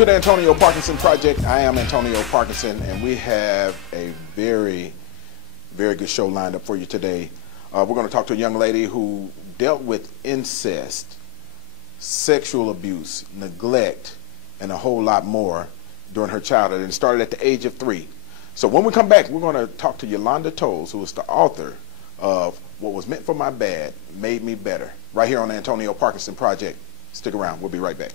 to the Antonio Parkinson Project. I am Antonio Parkinson, and we have a very, very good show lined up for you today. We're going to talk to a young lady who dealt with incest, sexual abuse, neglect, and a whole lot more during her childhood. And it started at the age of 3. So when we come back, we're going to talk to Yolanda Tolles, who is the author of What Was Meant for My Bad Made Me Better, right here on the Antonio Parkinson Project. Stick around. We'll be right back.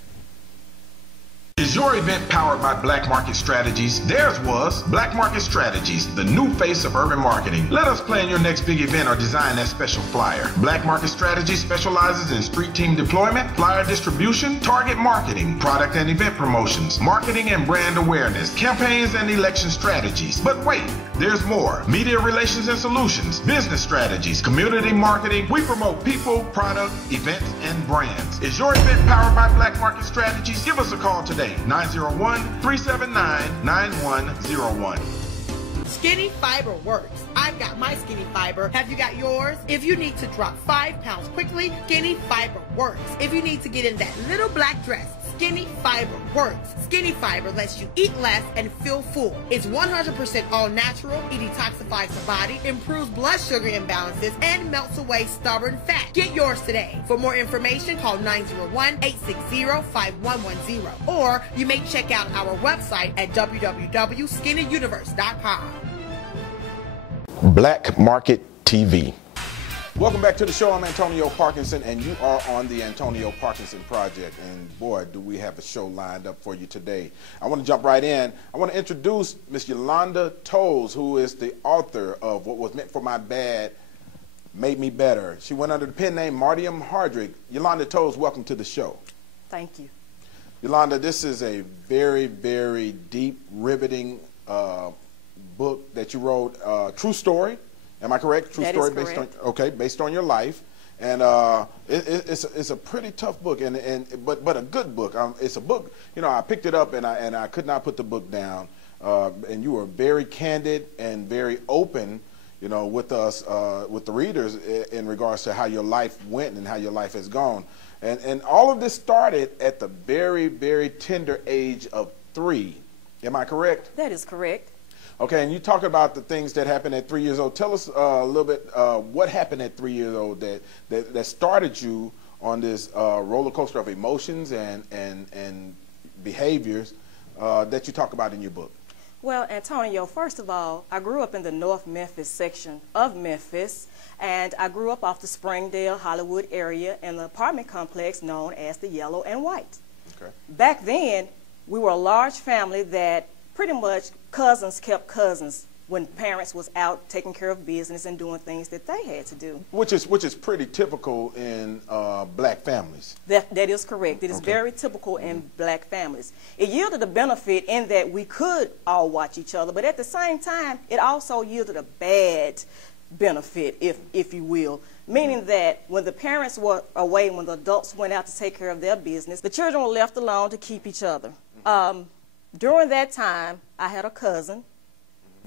Is your event powered by Black Market Strategies? Theirs was Black Market Strategies, the new face of urban marketing. Let us plan your next big event or design that special flyer. Black Market Strategies specializes in street team deployment, flyer distribution, target marketing, product and event promotions, marketing and brand awareness, campaigns and election strategies. But wait, there's more. Media relations and solutions, business strategies, community marketing. We promote people, product, events, and brands. Is your event powered by Black Market Strategies? Give us a call today. 901-379-9101. Skinny Fiber works. I've got my Skinny Fiber. Have you got yours? If you need to drop 5 pounds quickly, Skinny Fiber works. If you need to get in that little black dress, Skinny Fiber works. Skinny Fiber lets you eat less and feel full. It's 100% all natural. It detoxifies the body, improves blood sugar imbalances, and melts away stubborn fat. Get yours today. For more information, call 901-860-5110. Or you may check out our website at www.skinnyuniverse.com. Black Market TV. Welcome back to the show. I'm Antonio Parkinson, and you are on the Antonio Parkinson Project. And boy, do we have a show lined up for you today. I want to jump right in. I want to introduce Miss Yolanda Tolles, who is the author of What Was Meant for My Bad Made Me Better. She went under the pen name Martium Hardrick. Yolanda Tolles, welcome to the show. Thank you. Yolanda, this is a very, very deep, riveting book that you wrote, true story. Am I correct? True that story is based correct. on based on your life, and it's a pretty tough book, but a good book. It's a book. You know, I picked it up and I could not put the book down. And you were very candid and very open, you know, with us, with the readers in regards to how your life went and how your life has gone. And all of this started at the very, very tender age of 3. Am I correct? That is correct. Okay, and you talk about the things that happened at 3 years old. Tell us a little bit what happened at 3 years old that started you on this roller coaster of emotions and behaviors that you talk about in your book. Well, Antonio, first of all, I grew up in the North Memphis section of Memphis, and I grew up off the Springdale, Hollywood area in the apartment complex known as the Yellow and White. Okay. Back then, we were a large family that pretty much cousins kept cousins when parents was out taking care of business and doing things that they had to do. Which is pretty typical in black families. That is correct. It is Okay. very typical in black families. It yielded a benefit in that we could all watch each other, but at the same time, it also yielded a bad benefit, if you will, meaning that when the parents were away, when the adults went out to take care of their business, the children were left alone to keep each other. During that time, I had a cousin.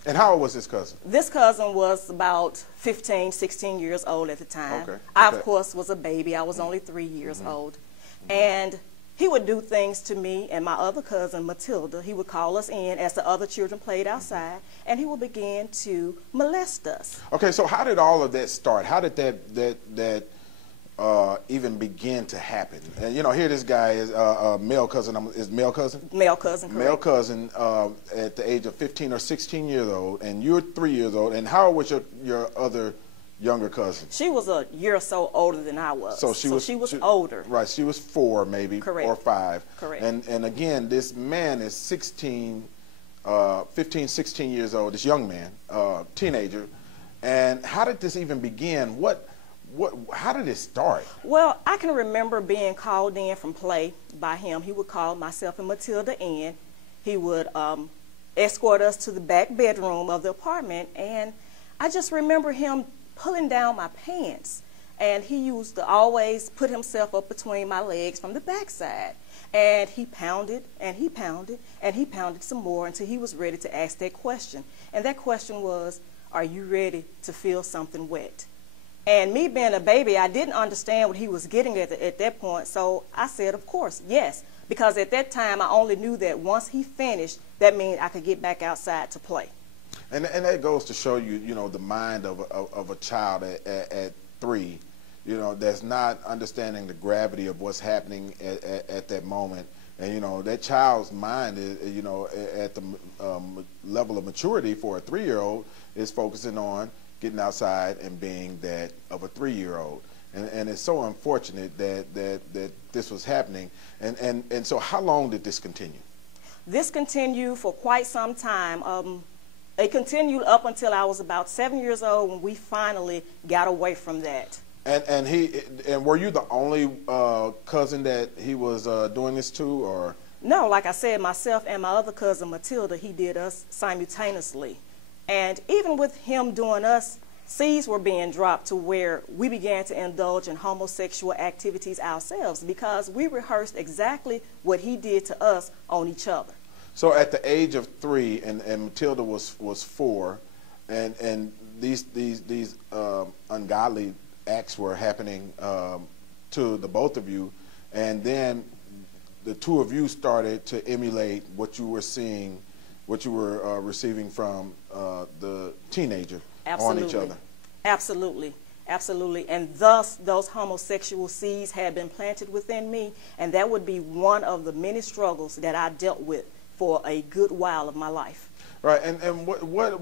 And how old was this cousin? This cousin was about 15, 16 years old at the time. Okay. I, of course, was a baby. I was only 3 years old. And he would do things to me and my other cousin, Matilda. He would call us in as the other children played outside, and he would begin to molest us. Okay, so how did all of that start? How did that even begin to happen? And you know, here this guy is male cousin. Is male cousin? Male cousin, correct. Male cousin at the age of 15 or 16 years old, and you're 3 years old. And how old was your other younger cousin? She was a year or so older than I was. So she was older. Right. She was 4 maybe. Correct. Or 5. Correct. And again, this man is 15, 16 years old. This young man, teenager. And how did this even begin? How did it start? Well, I can remember being called in from play by him. He would call myself and Matilda in. He would escort us to the back bedroom of the apartment, and I just remember him pulling down my pants, and he used to always put himself up between my legs from the backside, and he pounded and he pounded and he pounded some more until he was ready to ask that question. And that question was, are you ready to feel something wet? And me being a baby, I didn't understand what he was getting at that point, so I said, of course, yes. because at that time I only knew that once he finished, that means I could get back outside to play. And that goes to show you, you know, the mind of a child at 3, you know, that's not understanding the gravity of what's happening at that moment. And, you know, that child's mind is, you know, at the level of maturity for a 3-year-old is focusing on getting outside and being that of a 3-year-old. And it's so unfortunate that this was happening. And so how long did this continue? This continued for quite some time. It continued up until I was about 7 years old when we finally got away from that. And were you the only cousin that he was doing this to, or? No, like I said, myself and my other cousin Matilda, he did us simultaneously. And even with him doing us, seeds were being dropped to where we began to indulge in homosexual activities ourselves, because we rehearsed exactly what he did to us on each other. So at the age of 3, and Matilda was 4, and these ungodly acts were happening to the both of you, and then the 2 of you started to emulate what you were seeing, what you were receiving from the teenager. Absolutely. On each other. Absolutely. Absolutely. And thus those homosexual seeds had been planted within me, and that would be one of the many struggles that I dealt with for a good while of my life. Right. And what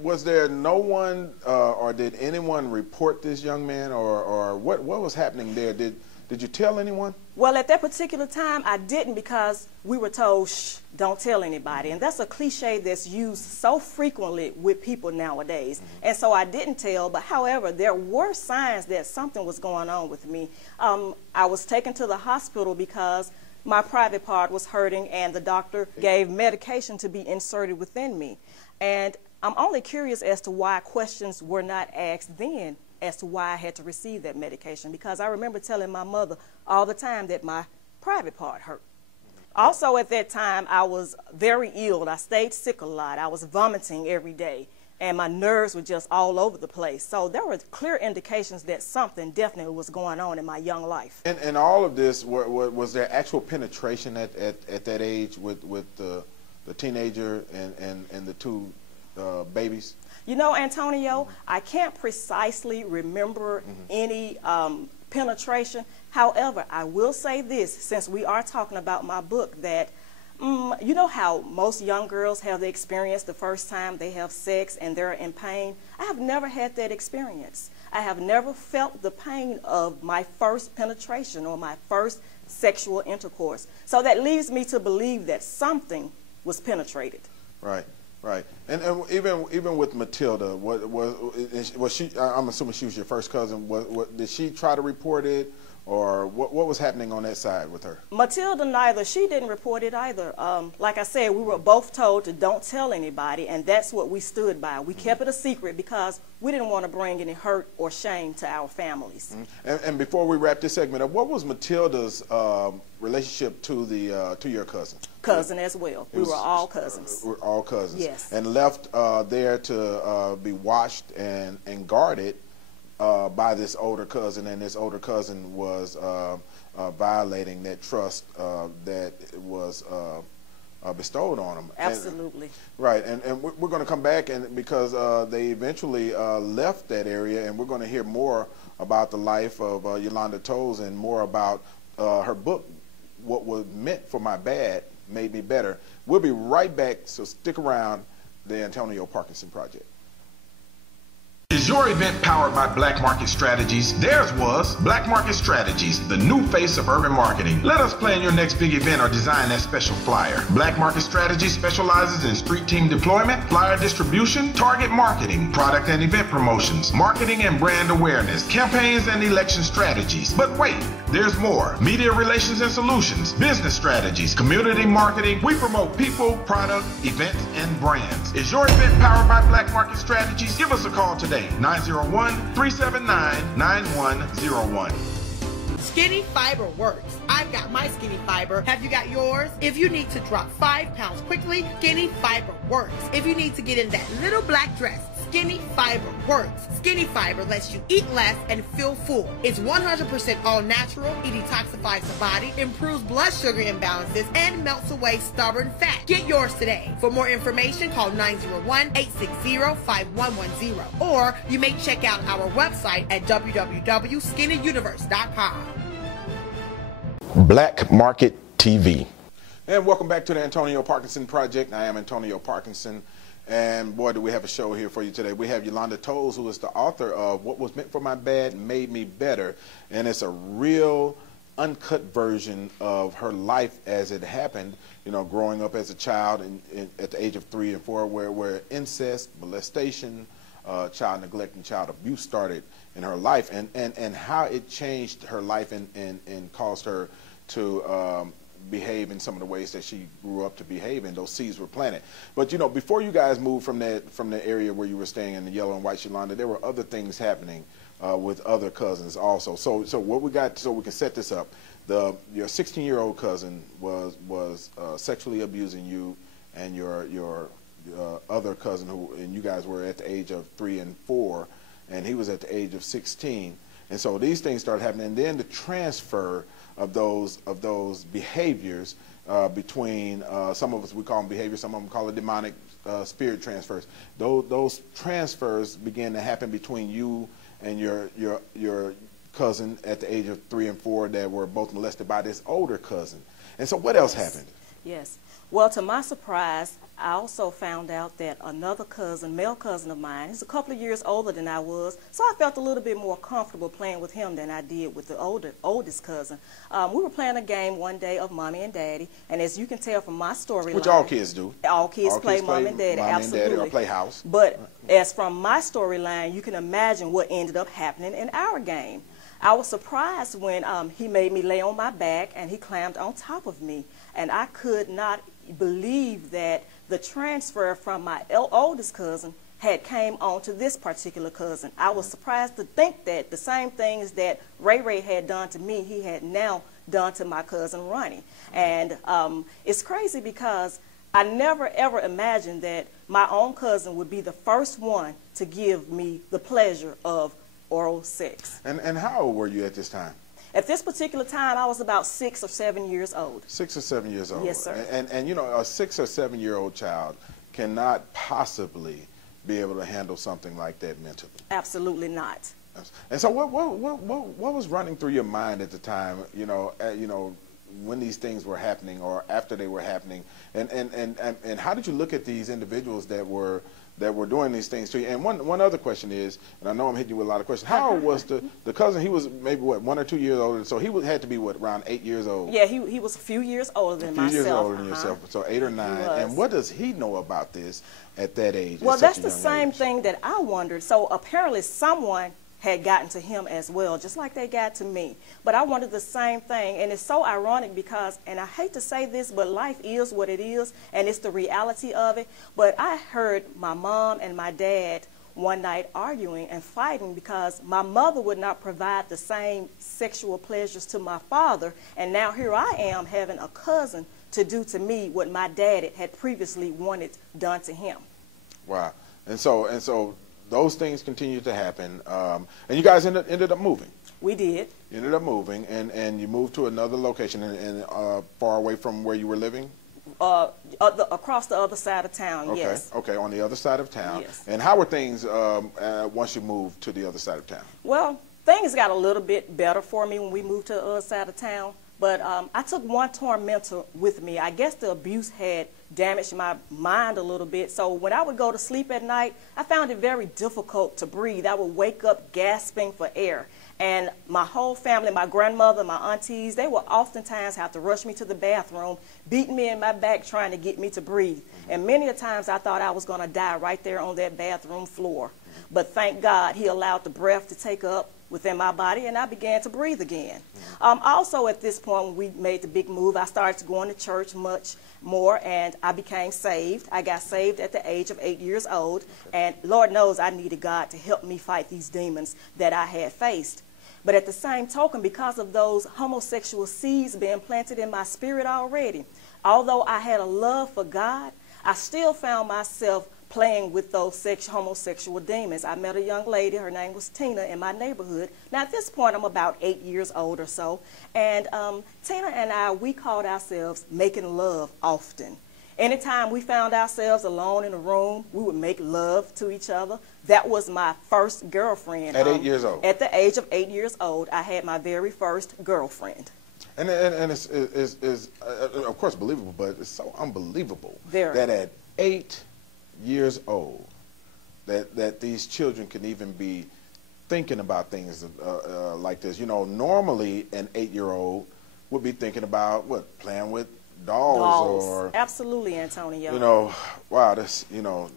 was there no one or did anyone report this young man, or what was happening there? Did you tell anyone? Well, at that particular time, I didn't, because we were told, shh, don't tell anybody. And that's a cliche that's used so frequently with people nowadays. Mm-hmm. And so I didn't tell, but however, there were signs that something was going on with me. I was taken to the hospital because my private part was hurting, and the doctor gave medication to be inserted within me. And I'm only curious as to why questions were not asked then as to why I had to receive that medication, because I remember telling my mother all the time that my private part hurt. Also at that time, I was very ill. I stayed sick a lot. I was vomiting every day, and my nerves were just all over the place. So there were clear indications that something definitely was going on in my young life. And all of this, was there actual penetration at that age with the teenager and the 2 babies? You know, Antonio, I can't precisely remember any penetration. However, I will say this, since we are talking about my book, that you know how most young girls have the experience the first time they have sex and they're in pain? I have never had that experience. I have never felt the pain of my first penetration or my first sexual intercourse. So that leads me to believe that something was penetrated. Right. Right, and even with Matilda, was she? I'm assuming she was your first cousin. Did she try to report it, or what was happening on that side with her? Matilda, neither. She didn't report it either. Like I said, we were both told to don't tell anybody, and that's what we stood by. We kept it a secret because we didn't want to bring any hurt or shame to our families. And before we wrap this segment up, what was Matilda's relationship to your cousin? Cousin as well. We were all cousins. We're all cousins. Yes. And left there to be watched and guarded by this older cousin, and this older cousin was violating that trust that was bestowed on him. Absolutely. Right, and we're going to come back, and because they eventually left that area, and we're going to hear more about the life of Yolanda Toles and more about her book, What Was Meant for My Bad Made Me Better. We'll be right back, so stick around. The Antonio Parkinson Project. Is your event powered by Black Market Strategies? Theirs was Black Market Strategies, the new face of urban marketing. Let us plan your next big event or design that special flyer. Black Market Strategies specializes in street team deployment, flyer distribution, target marketing, product and event promotions, marketing and brand awareness, campaigns and election strategies. But wait, there's more. Media relations and solutions, business strategies, community marketing. We promote people, product, events, and brands. Is your event powered by Black Market Strategies? Give us a call today. 901-379-9101. Skinny Fiber works. I've got my Skinny Fiber. Have you got yours? If you need to drop 5 pounds quickly, Skinny Fiber works. If you need to get in that little black dress, Skinny Fiber works. Skinny Fiber lets you eat less and feel full. It's 100% all natural. It detoxifies the body, improves blood sugar imbalances, and melts away stubborn fat. Get yours today. For more information, call 901-860-5110. Or you may check out our website at www.skinnyuniverse.com. Black Market TV. And welcome back to the Antonio Parkinson Project. I am Antonio Parkinson. And boy, do we have a show here for you today. We have Yolanda Toles, who is the author of What Was Meant for My Bad Made Me Better. And it's a real uncut version of her life as it happened, you know, growing up as a child at the age of 3 and 4, where incest, molestation, child neglect, and child abuse started in her life, and how it changed her life and caused her to behave in some of the ways that she grew up to behave in. Those seeds were planted. But you know, before you guys moved from the area where you were staying in the Yellow and White Yolanda, there were other things happening with other cousins also. So what we got, so we can set this up, your 16-year-old cousin was sexually abusing you and your other cousin, and you guys were at the age of 3 and 4, and he was at the age of 16. And so these things started happening, and then the transfer of those behaviors between some of us, we call them behaviors, some of them call it demonic spirit transfers. Those transfers began to happen between you and your cousin at the age of 3 and 4 that were both molested by this older cousin. And so what else happened? Yes. Well, to my surprise, I also found out that another cousin, male cousin of mine, he's a couple of years older than I was, so I felt a little bit more comfortable playing with him than I did with the oldest cousin. We were playing a game one day of Mommy and Daddy, and as you can tell from my storyline, which all kids do. All kids play Mom and Daddy, absolutely. And Daddy, or play house. But as from my storyline, you can imagine what ended up happening in our game. I was surprised when he made me lay on my back and he climbed on top of me, and I could not believe that the transfer from my oldest cousin had came on to this particular cousin. I was surprised to think that the same things that Ray had done to me, he had now done to my cousin Ronnie. And it's crazy because I never ever imagined that my own cousin would be the first one to give me the pleasure of oral sex. And how old were you at this time? At this particular time, I was about 6 or 7 years old. 6 or 7 years old. Yes, sir. And you know, a 6 or 7 year old child cannot possibly be able to handle something like that mentally. Absolutely not. And so, what was running through your mind at the time? You know, when these things were happening or after they were happening, and how did you look at these individuals that were doing these things to you? And one other question is, and I know I'm hitting you with a lot of questions, how old was the cousin? He was maybe, what, 1 or 2 years older, so he had to be, what, around 8 years old? Yeah, he was a few years older than myself. A few years older than yourself, so 8 or 9. And what does he know about this at that age? Well, that's the same thing that I wondered. So apparently someone had gotten to him as well, just like they got to me. But I wanted the same thing, and it's so ironic because, and I hate to say this, but life is what it is, and it's the reality of it. But I heard my mom and my dad one night arguing and fighting because my mother would not provide the same sexual pleasures to my father, and now here I am having a cousin to do to me what my dad had previously wanted done to him. Wow. And so those things continued to happen, and you guys ended up moving. We did. You ended up moving, and you moved to another location, and far away from where you were living? Across the other side of town, okay. Yes. Okay, on the other side of town. Yes. And how were things once you moved to the other side of town? Well, things got a little bit better for me when we moved to the other side of town, but I took one tormentor with me. I guess the abuse had damaged my mind a little bit, so when I would go to sleep at night, I found it very difficult to breathe. I would wake up gasping for air. And my whole family, my grandmother, my aunties, they would oftentimes have to rush me to the bathroom, beating me in my back, trying to get me to breathe. And many a times I thought I was going to die right there on that bathroom floor. But thank God he allowed the breath to take up within my body, and I began to breathe again. Also at this point, when we made the big move, I started going to church much more, and I became saved. I got saved at the age of 8 years old, and Lord knows I needed God to help me fight these demons that I had faced. But at the same token, because of those homosexual seeds being planted in my spirit already, although I had a love for God, I still found myself playing with those homosexual demons. I met a young lady, her name was Tina, in my neighborhood. Now at this point I'm about 8 years old or so, and Tina and I, we called ourselves making love often. Anytime we found ourselves alone in a room, we would make love to each other. That was my first girlfriend. At 8 years old? At the age of 8 years old, I had my very first girlfriend. And it's of course believable, but it's so unbelievable that at 8 years old, that these children can even be thinking about things like this. You know, normally an 8-year-old would be thinking about what, playing with dolls. Or absolutely, Antonio. You know, wow, that's, you know,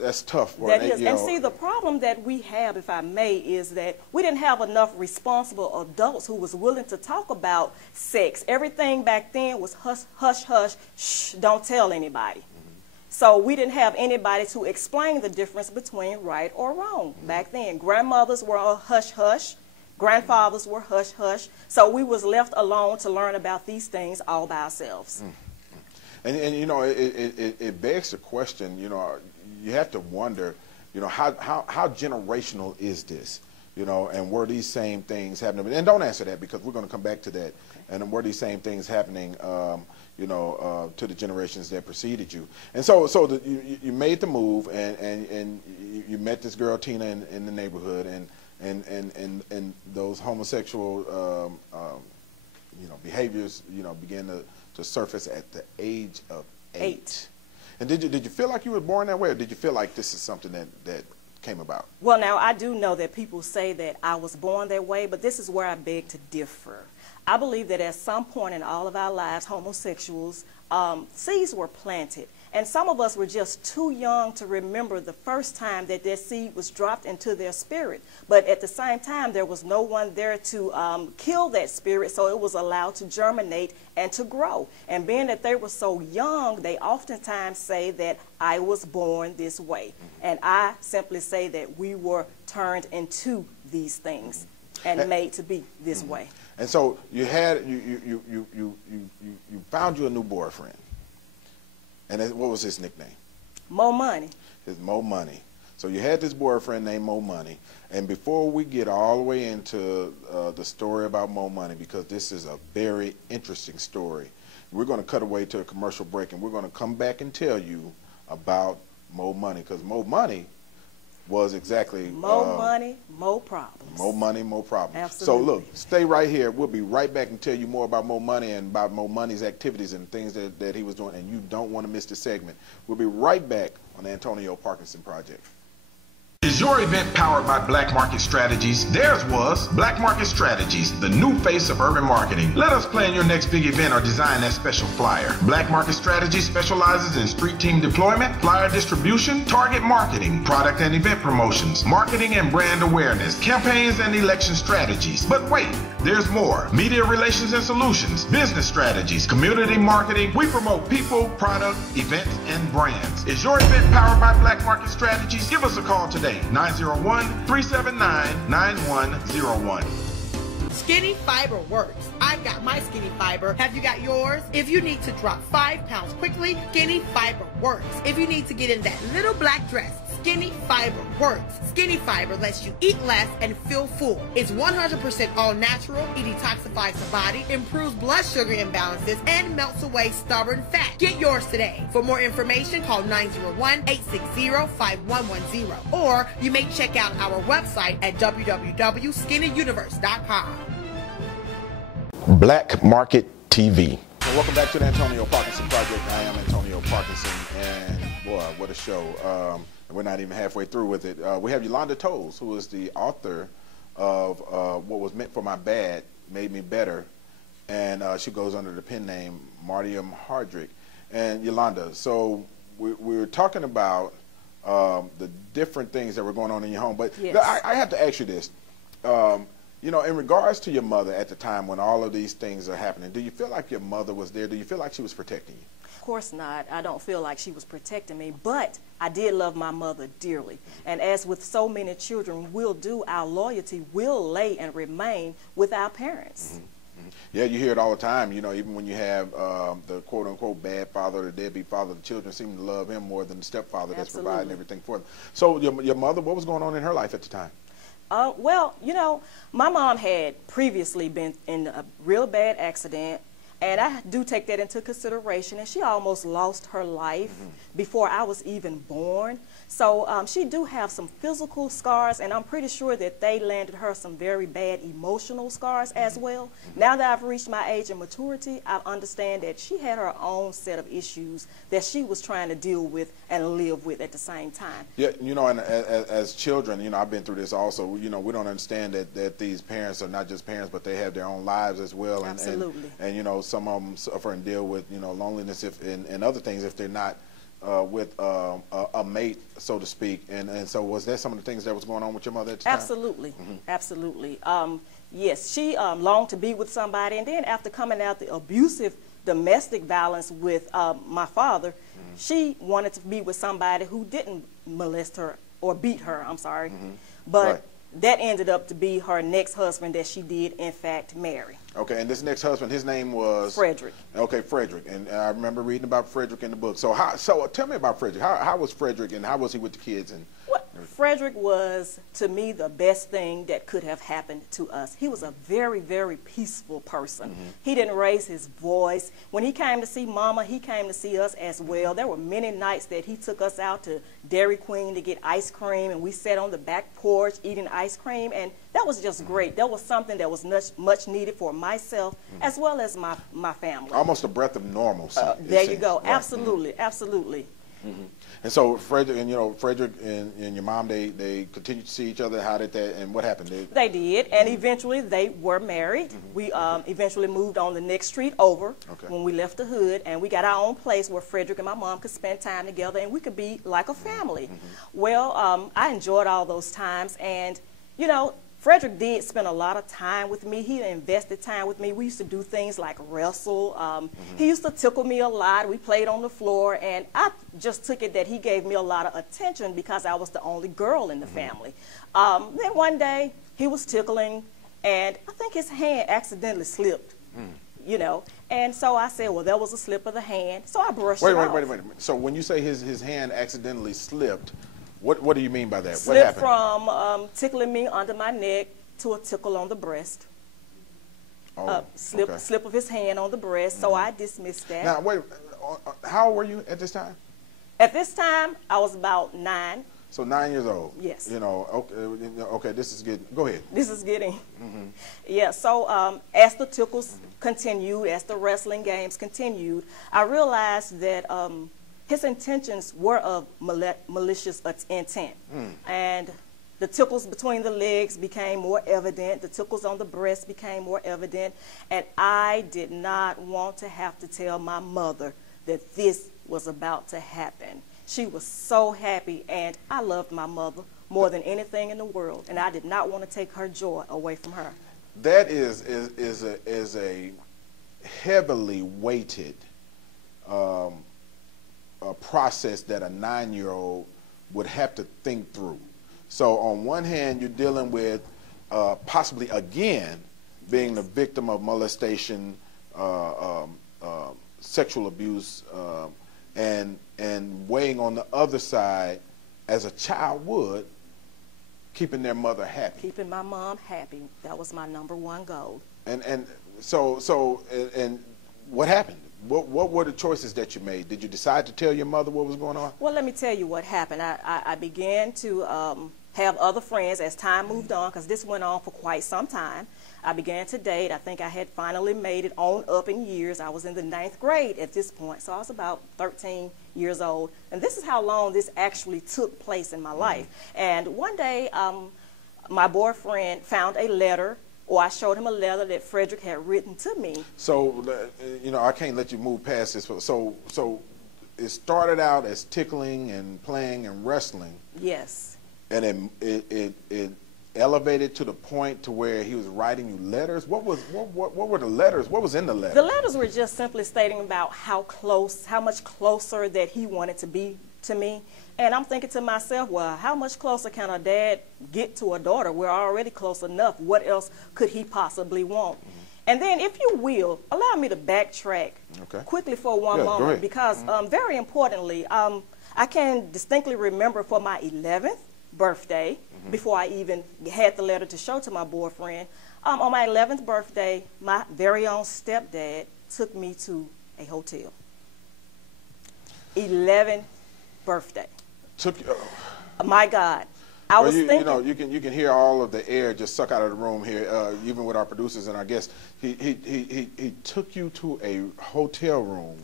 that's tough for an 8-year-old. And see, the problem that we have, if I may, is that we didn't have enough responsible adults who was willing to talk about sex. Everything back then was hush, hush, hush, shh, don't tell anybody. So we didn't have anybody to explain the difference between right or wrong back then. Grandmothers were hush, hush. Grandfathers were hush, hush. So we was left alone to learn about these things all by ourselves. And you know, it begs the question, you know, you have to wonder, you know, how generational is this? You know, and were these same things happening? And don't answer that, because we're going to come back to that. And were these same things happening, you know, to the generations that preceded you? And so you made the move, and you met this girl Tina in the neighborhood, and those homosexual you know, behaviors, you know, began to surface at the age of 8. And did you feel like you were born that way, or did you feel like this is something that came about? Well, now I do know that people say that I was born that way, but this is where I beg to differ. I believe that at some point in all of our lives, homosexuals, seeds were planted. And some of us were just too young to remember the first time that their seed was dropped into their spirit. But at the same time, there was no one there to kill that spirit, so it was allowed to germinate and to grow. And being that they were so young, they oftentimes say that I was born this way. And I simply say that we were turned into these things and made to be this way. And so you had you found you a new boyfriend. And what was his nickname? Mo Money. His Mo Money. So you had this boyfriend named Mo Money. And before we get all the way into the story about Mo Money, because this is a very interesting story, we're going to cut away to a commercial break, and we're going to come back and tell you about Mo Money, because Mo Money was exactly Mo Money, Mo Problems. Mo Money, Mo Problems. Absolutely. So look, stay right here. We'll be right back and tell you more about Mo Money and about Mo Money's activities and things that he was doing, and you don't want to miss this segment. We'll be right back on the Antonio Parkinson Project. Is your event powered by Black Market Strategies? Theirs was Black Market Strategies, the new face of urban marketing. Let us plan your next big event or design that special flyer. Black Market Strategies specializes in street team deployment, flyer distribution, target marketing, product and event promotions, marketing and brand awareness, campaigns and election strategies. But wait, there's more. Media relations and solutions, business strategies, community marketing. We promote people, product, events, and brands. Is your event powered by Black Market Strategies? Give us a call today. 901-379-9101. Skinny Fiber works. I've got my Skinny Fiber. Have you got yours? If you need to drop 5 pounds quickly, Skinny Fiber works. If you need to get in that little black dress, Skinny Fiber works. Skinny Fiber lets you eat less and feel full. It's 100% all natural. It detoxifies the body, improves blood sugar imbalances, and melts away stubborn fat. Get yours today. For more information, call 901-860-5110. Or you may check out our website at www.skinnyuniverse.com. Black Market TV. So welcome back to the Antonio Parkinson Project. I am Antonio Parkinson, and boy, what a show. We're not even halfway through with it. We have Yolanda Toles, who is the author of What Was Meant for My Bad Made Me Better, and she goes under the pen name Martium Hardrick. And Yolanda, so we're talking about the different things that were going on in your home, but yes. I have to ask you this. You know, in regards to your mother at the time when all of these things are happening, do you feel like your mother was there? Do you feel like she was protecting you? Of course not. I don't feel like she was protecting me, but I did love my mother dearly. And as with so many children will do, our loyalty will lay and remain with our parents. Yeah, you hear it all the time. You know, even when you have the quote-unquote bad father or the deadbeat father, the children seem to love him more than the stepfather that's providing everything for them. So your mother, what was going on in her life at the time? Well, you know, my mom had previously been in a real bad accident, and I do take that into consideration, and she almost lost her life before I was even born. So she do have some physical scars, and I'm pretty sure that they landed her some very bad emotional scars as well. Now that I've reached my age and maturity, I understand that she had her own set of issues that she was trying to deal with and live with at the same time. Yeah, you know, and as children, you know, I've been through this also. You know, we don't understand that these parents are not just parents, but they have their own lives as well. Absolutely. And you know, some of them suffer and deal with, you know, loneliness and other things if they're not with a mate, so to speak. And so was that some of the things that was going on with your mother at the time? Absolutely. Absolutely. Yes, she longed to be with somebody, and then after coming out the abusive domestic violence with my father, she wanted to be with somebody who didn't molest her or beat her, I'm sorry. But that ended up to be her next husband that she did, in fact, marry. Okay, and this next husband, his name was? Frederick. Okay, Frederick. And I remember reading about Frederick in the book. So tell me about Frederick. How was Frederick, and how was he with the kids? And Frederick was, to me, the best thing that could have happened to us. He was a very, very peaceful person. He didn't raise his voice. When he came to see Mama, he came to see us as well. There were many nights that he took us out to Dairy Queen to get ice cream, and we sat on the back porch eating ice cream, and that was just great. That was something that was much needed for myself as well as my family. Almost a breath of normalcy. There you go. Right. Absolutely, absolutely. And so Frederick and your mom, they continued to see each other. How did that, and what happened? They did, and eventually they were married. We eventually moved on the next street over when we left the hood, and we got our own place where Frederick and my mom could spend time together, and we could be like a family. Well, I enjoyed all those times, and you know, Frederick did spend a lot of time with me. He invested time with me. We used to do things like wrestle. He used to tickle me a lot. We played on the floor, and I just took it that he gave me a lot of attention because I was the only girl in the family. Then one day, he was tickling, and I think his hand accidentally slipped, you know. And so I said, well, that was a slip of the hand. So I brushed it off. Wait a minute. So when you say his hand accidentally slipped, what do you mean by that? Slip from tickling me under my neck to a tickle on the breast. Slip of his hand on the breast, so I dismissed that. Now, wait, how old were you at this time? At this time, I was about 9. So 9 years old. Yes. You know, okay, this is good. Go ahead. This is getting, yeah, so as the tickles continued, as the wrestling games continued, I realized that his intentions were of malicious intent. And the tickles between the legs became more evident. The tickles on the breast became more evident. And I did not want to have to tell my mother that this was about to happen. She was so happy, and I loved my mother more than anything in the world, and I did not want to take her joy away from her. That is a heavily weighted process that a 9-year-old would have to think through. So on one hand, you're dealing with possibly again being the victim of molestation, sexual abuse, and weighing on the other side, as a child would, keeping their mother happy. Keeping my mom happy. That was my #1 goal. And so what happened? What were the choices that you made? Did you decide to tell your mother what was going on? Well, let me tell you what happened. I began to have other friends as time moved on, because this went on for quite some time. I began to date. I think I had finally made it on up in years. I was in the 9th grade at this point, so I was about 13 years old. And this is how long this actually took place in my life. And one day, my boyfriend found a letter, or I showed him a letter that Frederick had written to me. So, you know, I can't let you move past this. So it started out as tickling and playing and wrestling. Yes. And it elevated to the point to where he was writing you letters. What were the letters? What was in the letter? The letters were just simply stating about how much closer that he wanted to be to me. And I'm thinking to myself, well, how much closer can a dad get to a daughter? We're already close enough. What else could he possibly want? And then, if you will, allow me to backtrack quickly for one moment, because very importantly, I can distinctly remember for my 11th birthday, before I even had the letter to show to my boyfriend, on my 11th birthday, my very own stepdad took me to a hotel. 11th birthday. My God. I was thinking, you know, you can hear all of the air just suck out of the room here, even with our producers and our guests. He took you to a hotel room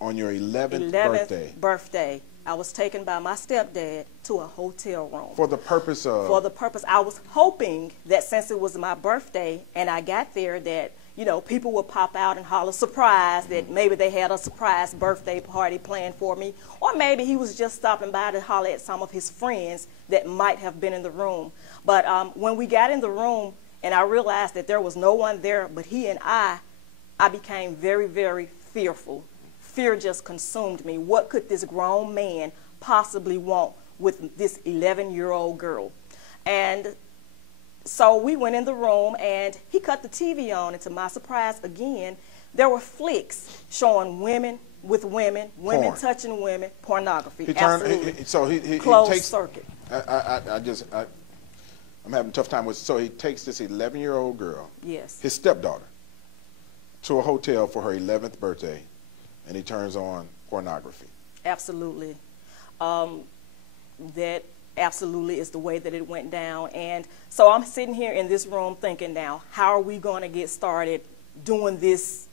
on your 11th birthday. I was taken by my stepdad to a hotel room. For the purpose of? For the purpose, I was hoping that since it was my birthday and I got there that, you know, people would pop out and holler surprise, that maybe they had a surprise birthday party planned for me, or maybe he was just stopping by to holler at some of his friends that might have been in the room. But when we got in the room and I realized that there was no one there but he and I became very, very fearful. Fear just consumed me. What could this grown man possibly want with this 11-year-old girl? And so we went in the room and he cut the TV on, and to my surprise again, there were flicks showing women with women, women touching women, pornography. He turned, so he closed takes, circuit. I'm having a tough time with, so he takes this 11-year-old girl, yes, his stepdaughter, to a hotel for her 11th birthday, and he turns on pornography. Absolutely. That absolutely is the way that it went down. And so I'm sitting here in this room thinking now, how are we going to get started doing this?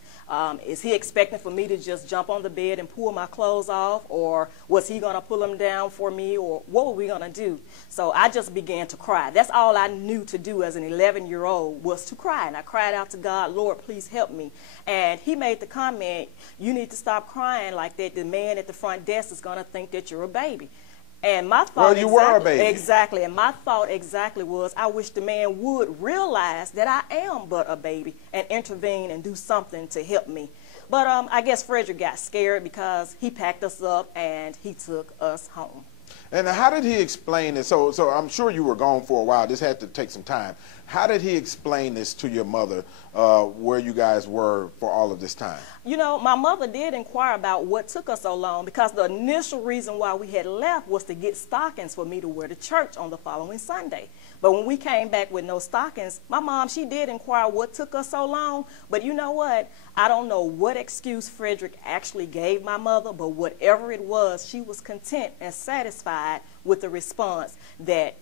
Is he expecting for me to just jump on the bed and pull my clothes off, or was he going to pull them down for me, or what were we going to do? So I just began to cry. That's all I knew to do as an 11-year-old, was to cry. And I cried out to God, Lord, please help me. And he made the comment, you need to stop crying like that. The man at the front desk is going to think that you're a baby. And my thought, well, you were a baby. Exactly. And my thought exactly was, I wish the man would realize that I am but a baby and intervene and do something to help me. But I guess Frederick got scared because he packed us up and he took us home. And how did he explain it? So I'm sure you were gone for a while. This had to take some time. How did he explain this to your mother, where you guys were for all of this time? You know, my mother did inquire about what took us so long, because the initial reason why we had left was to get stockings for me to wear to church on the following Sunday. But when we came back with no stockings, my mom, she did inquire what took us so long. But you know what? I don't know what excuse Frederick actually gave my mother, but whatever it was, she was content and satisfied with the response that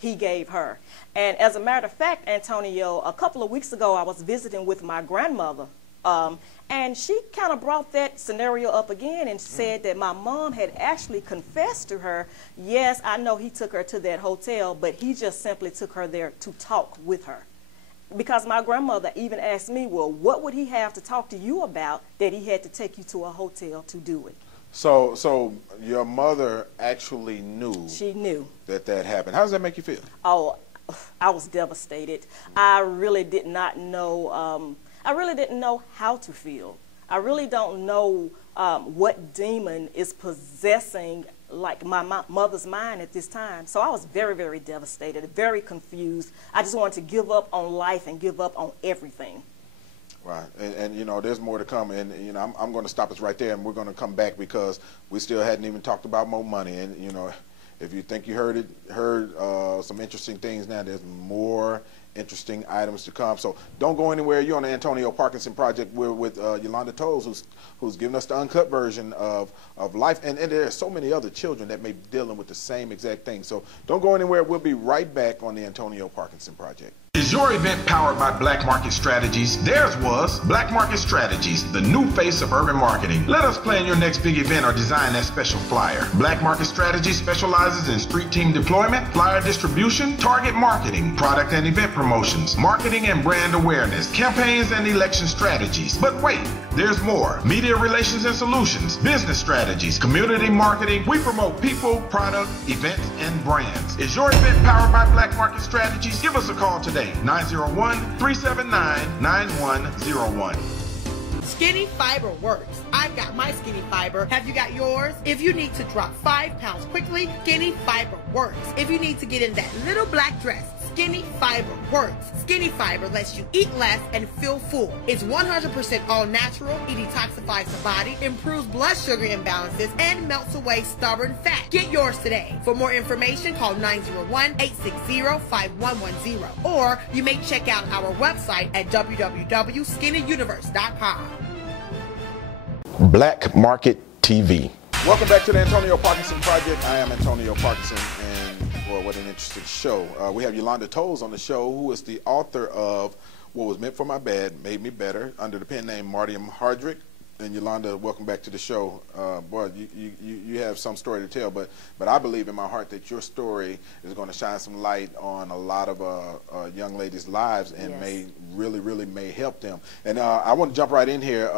he gave her. And as a matter of fact, Antonio, a couple of weeks ago, I was visiting with my grandmother, and she kind of brought that scenario up again and said that my mom had actually confessed to her, yes, I know he took her to that hotel, but he just simply took her there to talk with her. Because my grandmother even asked me, well, what would he have to talk to you about that he had to take you to a hotel to do it? So your mother actually knew. She knew that happened. How does that make you feel? Oh, I was devastated. I really did not know. I really didn't know how to feel. I really don't know what demon is possessing like my mother's mind at this time. So I was very, very devastated, very confused. I just wanted to give up on life and give up on everything. Right, and you know, there's more to come, and you know, I'm going to stop us right there, and we're going to come back because we still hadn't even talked about more money. And you know, if you think you heard some interesting things, now there's more interesting items to come. So don't go anywhere. You're on the Antonio Parkinson Project. We're with Yolanda Toles, who's giving us the uncut version of life, and there are so many other children that may be dealing with the same exact thing. So don't go anywhere. We'll be right back on the Antonio Parkinson Project. Is your event powered by Black Market Strategies? Theirs was Black Market Strategies, the new face of urban marketing. Let us plan your next big event or design that special flyer. Black Market Strategies specializes in street team deployment, flyer distribution, target marketing, product and event promotions, marketing and brand awareness, campaigns and election strategies. But wait, there's more. Media relations and solutions, business strategies, community marketing. We promote people, product, events, and brands. Is your event powered by Black Market Strategies? Give us a call today. 901-379-9101. Skinny Fiber works. I've got my Skinny Fiber. Have you got yours? If you need to drop 5 pounds quickly, Skinny Fiber works. If you need to get in that little black dress, Skinny Fiber works. Skinny Fiber lets you eat less and feel full. It's 100% all natural. It detoxifies the body, improves blood sugar imbalances, and melts away stubborn fat. Get yours today. For more information, call 901-860-5110. Or you may check out our website at www.skinnyuniverse.com. Black Market TV. Welcome back to the Antonio Parkinson Project. I am Antonio Parkinson, and well, what an interesting show. We have Yolanda Toles on the show, who is the author of What Was Meant for My Bad Made Me Better, under the pen name Martium Hardrick. And Yolanda, welcome back to the show. Boy, you have some story to tell, but I believe in my heart that your story is going to shine some light on a lot of young ladies' lives, and Yes. may really help them. And I want to jump right in here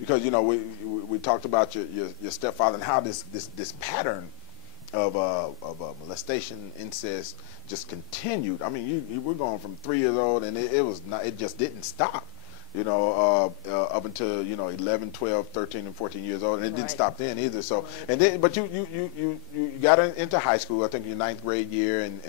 because we talked about your stepfather and how this pattern of molestation, incest just continued. I mean, you were going from 3 years old, and it just didn't stop. Up until 11, 12, 13, and 14 years old, and it didn't stop then either. So, Right. and then, but you got into high school. I think your 9th grade year, and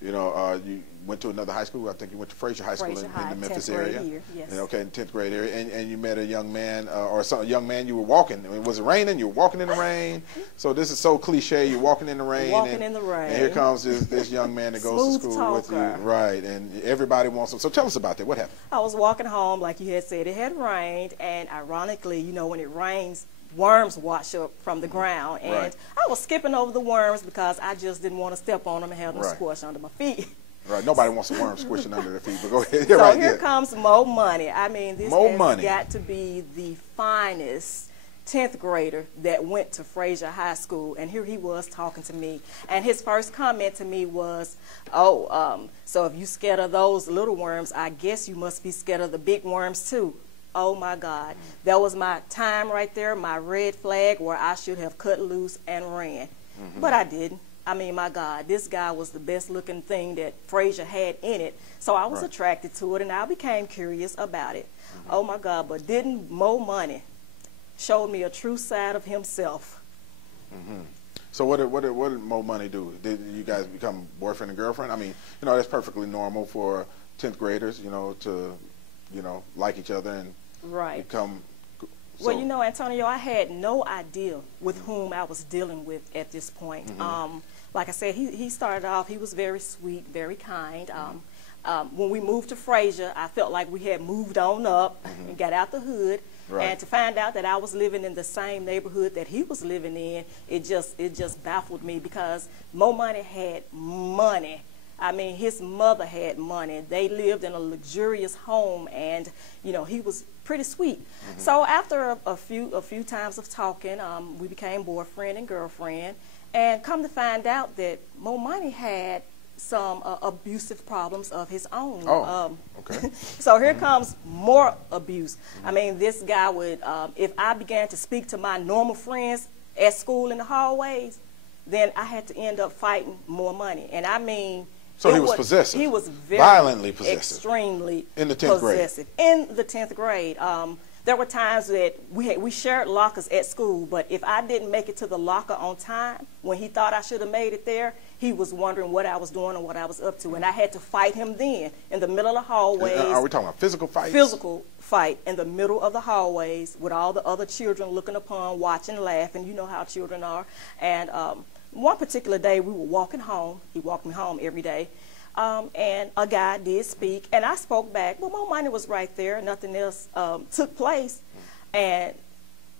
you went to another high school. I think you went to Fraser High School in the Memphis area. Year, yes. And, okay, in 10th grade area, and you met a young man a young man. You were walking. I mean, was it raining? You were walking in the rain. So this is so cliche. You're walking in the rain. Walking in the rain. And here comes this young man that goes to school with you, right? And everybody wants him. So tell us about that. What happened? I was walking home, like you had said, it had rained, and ironically, when it rains, worms wash up from the ground, and Right. I was skipping over the worms because I just didn't want to step on them and have them Right. squash under my feet. Right. Nobody wants a worm squishing under their feet, but go ahead. So Right, here yeah. comes Mo Money. I mean, this Mo has Money. got to be the finest 10th grader that went to Fraser High School, and here he was talking to me, and his first comment to me was, so if you scared of those little worms, I guess you must be scared of the big worms too. Oh my God, that was my time right there, my red flag where I should have cut loose and ran, but I didn't. I mean, my God, this guy was the best looking thing that Fraser had in it, so I was attracted to it, and I became curious about it. Oh my God, but didn't Mo Money showed me a true side of himself. So what did Mo Money do? Did you guys become boyfriend and girlfriend? I mean, that's perfectly normal for 10th graders, to, like each other and Right. become. Well, Antonio, I had no idea with whom I was dealing with at this point. Like I said, he started off, he was very sweet, very kind. When we moved to Fraser, I felt like we had moved on up and got out the hood. Right. And to find out that I was living in the same neighborhood that he was living in, it just baffled me, because Mo Money had money. I mean, his mother had money. They lived in a luxurious home, and he was pretty sweet. So after a few times of talking, we became boyfriend and girlfriend, and come to find out that Mo Money had some abusive problems of his own. Oh, okay. So here comes more abuse. I mean, this guy would, if I began to speak to my normal friends at school in the hallways, then I had to end up fighting More Money. And I mean, So he was possessive. He was very violently possessive. Extremely in the 10th grade. possessive. In the 10th grade. There were times that we shared lockers at school, but if I didn't make it to the locker on time, when he thought I should have made it there, he was wondering what I was doing and what I was up to, and I had to fight him then in the middle of the hallways. Are we talking about physical fights? Physical fight in the middle of the hallways with all the other children looking upon, watching, laughing. You know how children are. And one particular day we were walking home. He walked me home every day. And a guy did speak, and I spoke back. Well, Mo Money was right there. Nothing else took place. And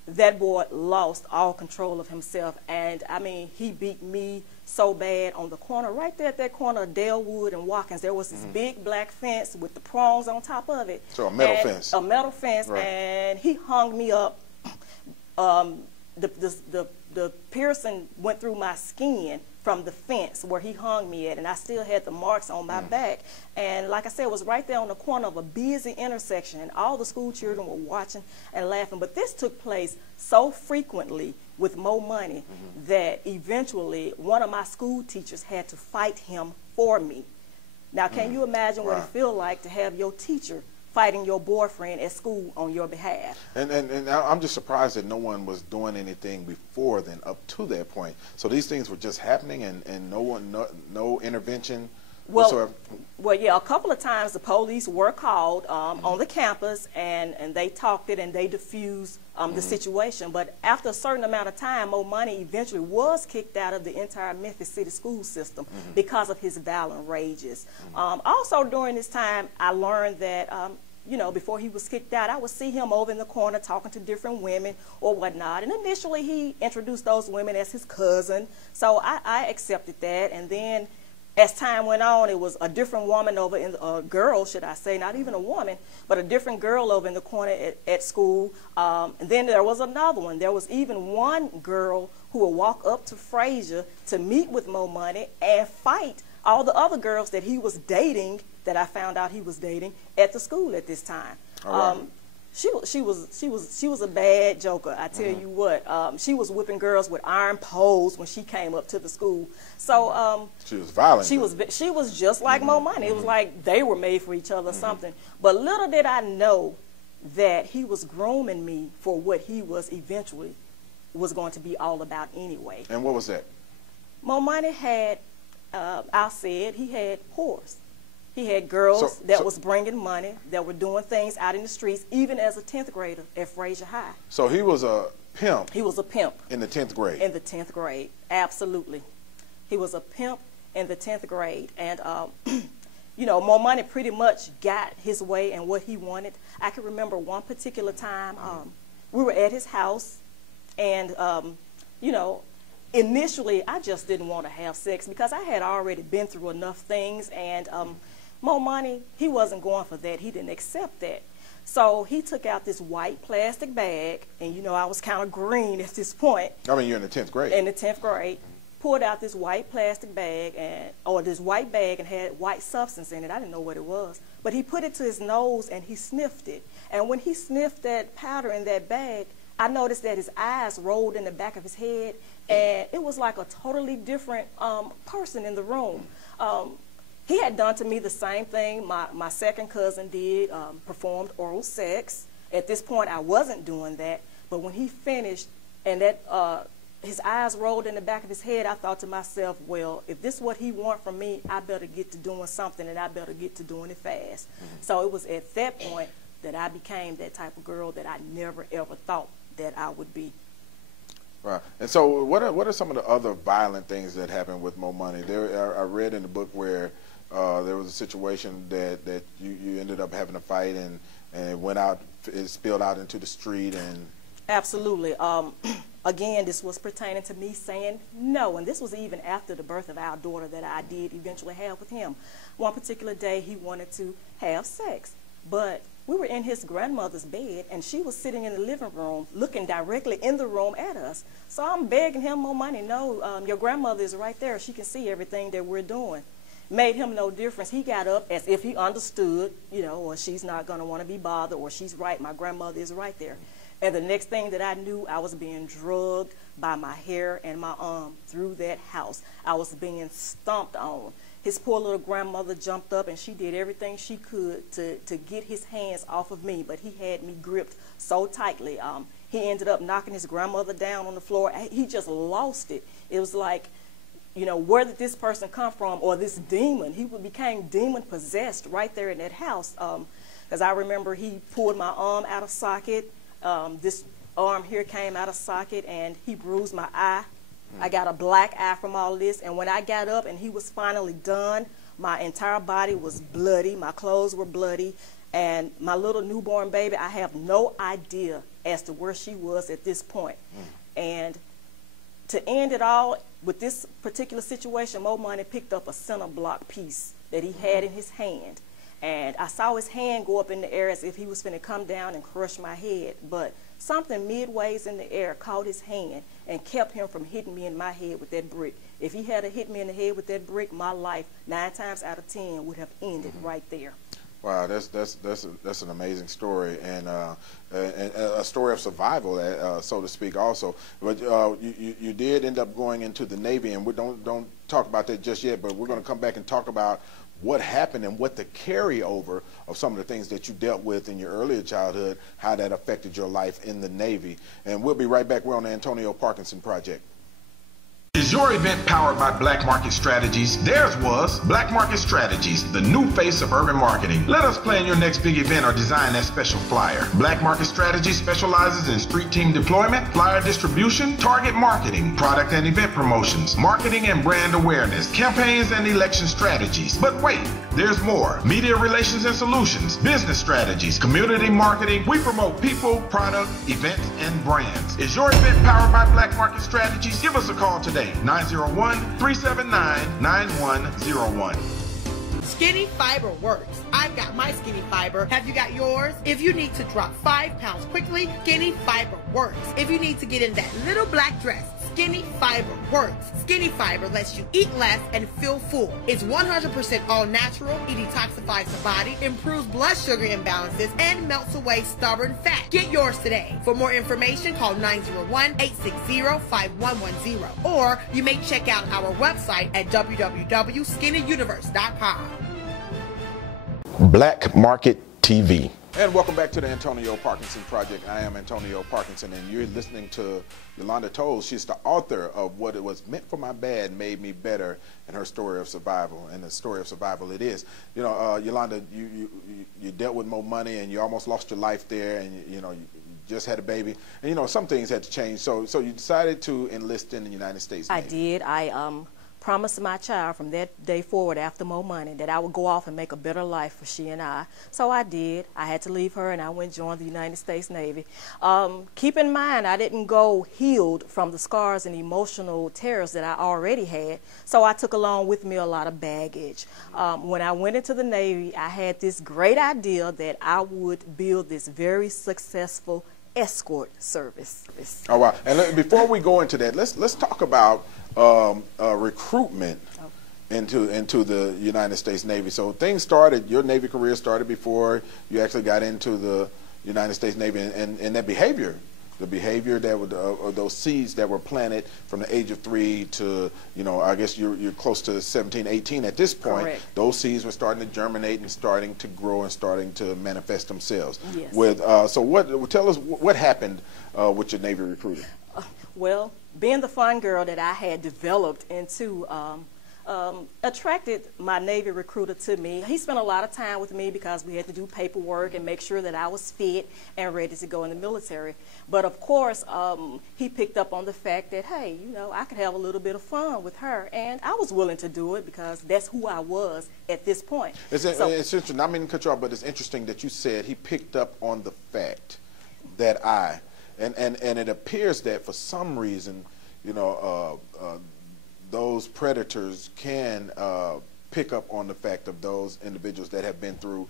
that boy lost all control of himself. And, I mean, he beat me so bad on the corner, right there at that corner of Dalewood and Watkins. There was this big black fence with the prongs on top of it. So a metal fence. A metal fence, Right. and he hung me up. The piercing went through my skin from the fence where he hung me at, and I still had the marks on my back. And like I said, it was right there on the corner of a busy intersection, and all the school children were watching and laughing. But this took place so frequently with Mo Money that eventually one of my school teachers had to fight him for me. Now, can you imagine what it feels like to have your teacher fighting your boyfriend at school on your behalf? And I'm just surprised that no one was doing anything before then, up to that point. So these things were just happening, and no intervention whatsoever? Well, yeah, a couple of times the police were called on the campus, and they talked it and they diffused the situation. But after a certain amount of time, Mo Money eventually was kicked out of the entire Memphis City school system because of his violent rages. Also during this time, I learned that, you know, before he was kicked out, I would see him over in the corner talking to different women or whatnot. And initially he introduced those women as his cousin. So I accepted that. And then as time went on, it was a different woman over in a girl, should I say, not even a woman, but a different girl over in the corner at school. And then there was another one. There was even one girl who would walk up to Frazier to meet with Mo Money and fight all the other girls that he was dating, that I found out he was dating at the school at this time. She was a bad joker, I tell you what. She was whipping girls with iron poles when she came up to the school. So she was violent. She was just like Mo Money. It was like they were made for each other or something. But little did I know that he was grooming me for what he was eventually was going to be all about anyway. And what was that? Mo Money had, I said, he had whores. He had girls that was bringing money, that were doing things out in the streets, even as a 10th grader at Frazier High. So he was a pimp. He was a pimp. In the 10th grade. In the 10th grade, absolutely. He was a pimp in the 10th grade. And, you know, Mo Money pretty much got his way and what he wanted. I can remember one particular time we were at his house, and, you know, initially I just didn't want to have sex because I had already been through enough things, and Mo Money, he wasn't going for that. He didn't accept that. So he took out this white plastic bag, and you know, I was kind of green at this point. I mean, you're in the 10th grade. In the 10th grade. Pulled out this white plastic bag, or this white bag, and had white substance in it. I didn't know what it was. But he put it to his nose and he sniffed it. And when he sniffed that powder in that bag, I noticed that his eyes rolled in the back of his head, and it was like a totally different person in the room. He had done to me the same thing my second cousin did, performed oral sex. At this point, I wasn't doing that, but when he finished and that his eyes rolled in the back of his head, I thought to myself, well, if this is what he wants from me, I better get to doing something, and I better get to doing it fast. So it was at that point that I became that type of girl that I never, ever thought that I would be. Right. And so what are some of the other violent things that happened with Mo Money? I read in the book where there was a situation that you ended up having a fight, and it went out, it spilled out into the street. And absolutely. Again, this was pertaining to me saying no, and this was even after the birth of our daughter that I did eventually have with him. One particular day, he wanted to have sex, but we were in his grandmother's bed, and she was sitting in the living room looking directly in the room at us. So I'm begging him, Mo Money, no, your grandmother is right there. She can see everything that we're doing. Made him no difference. He got up as if he understood, you know, or she's not going to want to be bothered, or she's right, my grandmother is right there. And the next thing that I knew, I was being drugged by my hair and my arm through that house. I was being stomped on. His poor little grandmother jumped up, and she did everything she could to get his hands off of me, but he had me gripped so tightly. He ended up knocking his grandmother down on the floor. He just lost it. It was like, you know, where did this person come from, or this demon? He became demon-possessed right there in that house. Because I remember he pulled my arm out of socket. This arm here came out of socket, and he bruised my eye. I got a black eye from all this, and when I got up and he was finally done, my entire body was bloody, my clothes were bloody, and my little newborn baby, I have no idea as to where she was at this point. And to end it all with this particular situation, Mo Money picked up a center block piece that he had in his hand, and I saw his hand go up in the air as if he was finna come down and crush my head, but something midways in the air caught his hand and kept him from hitting me in my head with that brick. If he had hit me in the head with that brick, my life 9 times out of 10 would have ended right there. Wow, that's an amazing story, and a story of survival, so to speak, also. But you did end up going into the Navy, and we don't talk about that just yet. But we're going to come back and talk about what happened and what the carryover of some of the things that you dealt with in your earlier childhood, how that affected your life in the Navy. And we'll be right back. We're on the Antonio Parkinson Project. Is Is your event powered by Black Market Strategies? Theirs was Black Market Strategies, the new face of urban marketing. Let us plan your next big event or design that special flyer. Black Market Strategies specializes in street team deployment, flyer distribution, target marketing, product and event promotions, marketing and brand awareness, campaigns and election strategies. But wait, there's more. Media relations and solutions, business strategies, community marketing. We promote people, product, events, and brands. Is your event powered by Black Market Strategies? Give us a call today, 901-379-9101. Skinny Fiber works. I've got my Skinny Fiber. Have you got yours? If you need to drop 5 pounds quickly, Skinny Fiber works. If you need to get in that little black dress, Skinny Fiber works. Skinny Fiber lets you eat less and feel full. It's 100% all natural. It detoxifies the body, improves blood sugar imbalances, and melts away stubborn fat. Get yours today. For more information, call 901-860-5110. Or you may check out our website at www.skinnyuniverse.com. Black Market TV. And welcome back to the Antonio Parkinson Project. I am Antonio Parkinson, and you're listening to Yolanda Toles. She's the author of What It Was Meant for My Bad Made Me Better, and her story of survival. And the story of survival it is. You know, Yolanda, you dealt with more money, and you almost lost your life there, and you just had a baby. And you know, some things had to change. So you decided to enlist in the United States Navy. I did. I promised my child from that day forward, after more money, that I would go off and make a better life for she and I. So I did. I had to leave her, and I went and joined the United States Navy. Keep in mind, I didn't go healed from the scars and emotional tears that I already had, so I took along with me a lot of baggage. When I went into the Navy, I had this great idea that I would build this very successful escort service. Oh, wow. And before we go into that, let's talk about recruitment into the United States Navy. So things started, your Navy career started before you actually got into the United States Navy, and that behavior, the behavior that would, those seeds that were planted from the age of 3 to, you know, I guess you're close to 17, 18 at this point. Correct. Those seeds were starting to germinate and starting to grow and starting to manifest themselves. Yes. So tell us what happened with your Navy recruiting? Well, being the fun girl that I had developed into, attracted my Navy recruiter to me. He spent a lot of time with me because we had to do paperwork and make sure that I was fit and ready to go in the military. But of course, he picked up on the fact that, hey, you know, I could have a little bit of fun with her, and I was willing to do it because that's who I was at this point. It's interesting. I mean to cut you off, but it's interesting that you said he picked up on the fact that and it appears that for some reason, you know, those predators can pick up on the fact of those individuals that have been through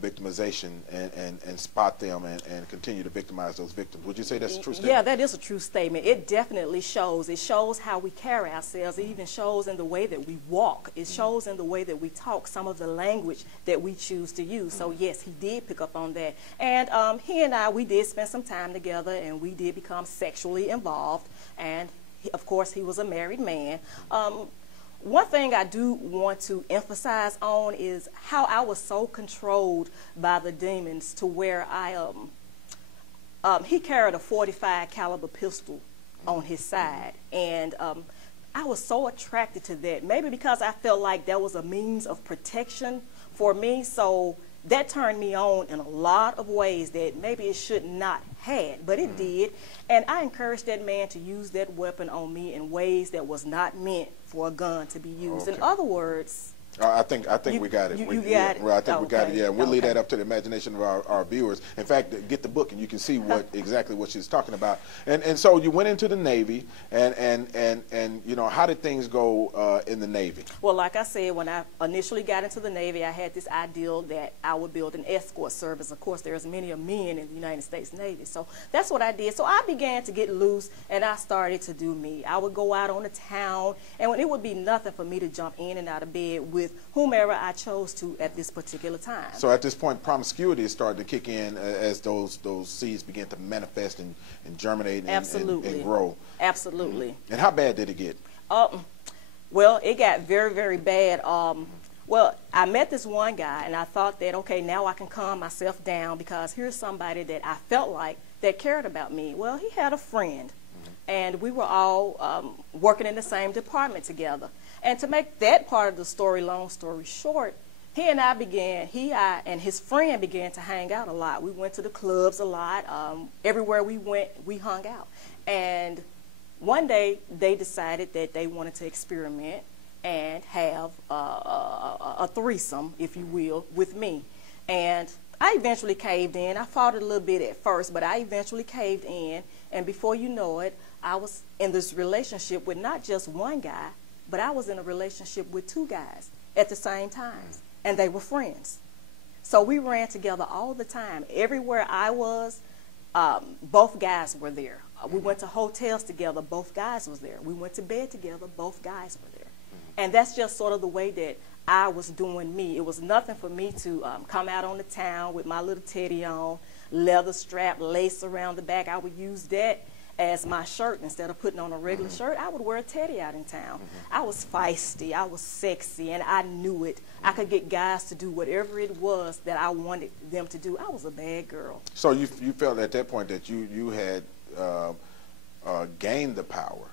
victimization and spot them and continue to victimize those victims. Would you say that's a true statement? Yeah, that is a true statement. It definitely shows. It shows how we carry ourselves. It even shows in the way that we walk. It shows in the way that we talk, some of the language that we choose to use. So yes, he did pick up on that. And he and I, we did spend some time together, and we did become sexually involved. And of course, he was a married man. One thing I do want to emphasize on is how I was so controlled by the demons to where he carried a .45 caliber pistol on his side, and I was so attracted to that, maybe because I felt like that was a means of protection for me. So that turned me on in a lot of ways that maybe it should not have, but it did. And I encouraged that man to use that weapon on me in ways that was not meant for a gun to be used. Okay. In other words, I think we got it. You got it? Well, I think we got it. Yeah, we'll leave that up to the imagination of our viewers. In fact, get the book and you can see exactly what she's talking about. And so you went into the Navy, and you know, how did things go in the Navy? Well, like I said, when I initially got into the Navy, I had this ideal that I would build an escort service. Of course, there's many men in the United States Navy, so that's what I did. So I began to get loose, and I started to do me. I would go out on the town, and it would be nothing for me to jump in and out of bed with whomever I chose to at this particular time. So at this point, promiscuity started to kick in as those seeds began to manifest and germinate and grow. Absolutely. Mm-hmm. And how bad did it get? Well, it got very, very bad. Well, I met this one guy, and I thought that, okay, now I can calm myself down because here's somebody that I felt like that cared about me. Well, he had a friend and we were all working in the same department together. And to make that part of the story, long story short, he and I and his friend began to hang out a lot. We went to the clubs a lot. Everywhere we went, we hung out. And one day, they decided that they wanted to experiment and have a threesome, if you will, with me. And I eventually caved in. I fought it a little bit at first, but I eventually caved in. And before you know it, I was in this relationship with not just one guy, but I was in a relationship with two guys at the same time. And they were friends. So we ran together all the time. Everywhere I was, both guys were there. We went to hotels together, both guys was there. We went to bed together, both guys were there. And that's just sort of the way that I was doing me. It was nothing for me to come out on the town with my little teddy on, leather strap, lace around the back. I would use that as my shirt. Instead of putting on a regular shirt, I would wear a teddy out in town. I was feisty, I was sexy, and I knew it. I could get guys to do whatever it was that I wanted them to do. I was a bad girl. So you felt at that point that you had gained the power?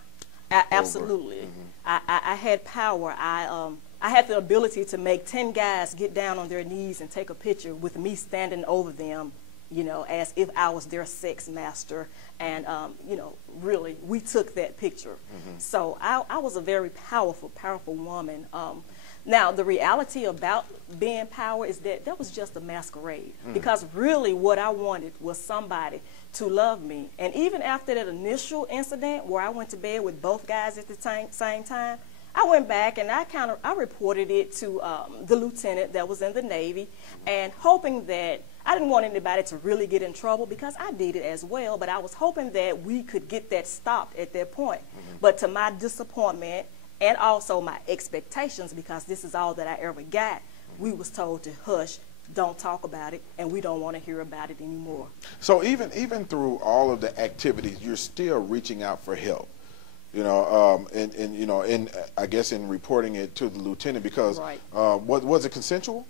Absolutely. I had power. I had the ability to make 10 guys get down on their knees and take a picture with me standing over them, you know, as if I was their sex master. And, you know, really, we took that picture. So I was a very powerful woman. Now, the reality about being power is that was just a masquerade. Because really what I wanted was somebody to love me. And even after that initial incident where I went to bed with both guys at the same time, I went back and I reported it to the lieutenant that was in the Navy, and hoping that I didn't want anybody to really get in trouble, because I did it as well, but I was hoping that we could get that stopped at that point. But to my disappointment and also my expectations, because this is all that I ever got, we was told to hush, don't talk about it, and we don't want to hear about it anymore. So even through all of the activities, you're still reaching out for help. You know, and you know, I guess in reporting it to the lieutenant, because was it consensual?